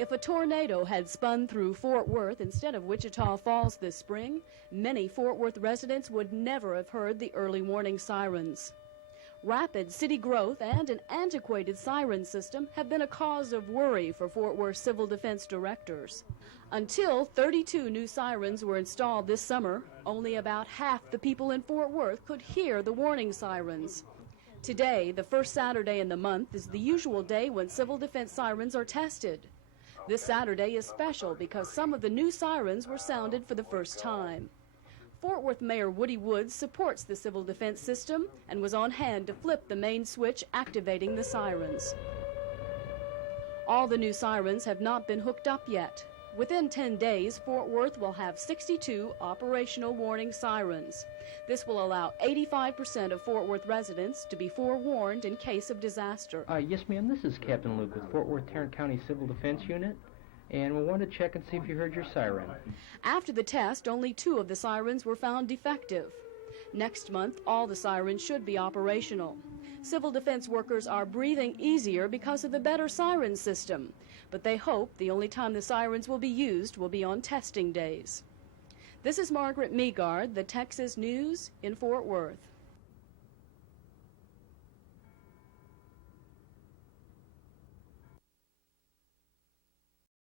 If a tornado had spun through Fort Worth instead of Wichita Falls this spring, many Fort Worth residents would never have heard the early warning sirens. Rapid city growth and an antiquated siren system have been a cause of worry for Fort Worth civil defense directors. Until 32 new sirens were installed this summer, only about half the people in Fort Worth could hear the warning sirens. Today, the first Saturday in the month, is the usual day when civil defense sirens are tested. This Saturday is special because some of the new sirens were sounded for the first time. Fort Worth Mayor Woody Woods supports the civil defense system and was on hand to flip the main switch activating the sirens. All the new sirens have not been hooked up yet. Within 10 days, Fort Worth will have 62 operational warning sirens. This will allow 85% of Fort Worth residents to be forewarned in case of disaster. Yes, ma'am, this is Captain Luke with Fort Worth Tarrant County Civil Defense Unit, and we want to check and see if you heard your siren. After the test, only 2 of the sirens were found defective. Next month, all the sirens should be operational. Civil defense workers are breathing easier because of the better siren system, but they hope the only time the sirens will be used will be on testing days. This is Margaret Meagard, the Texas News in Fort Worth.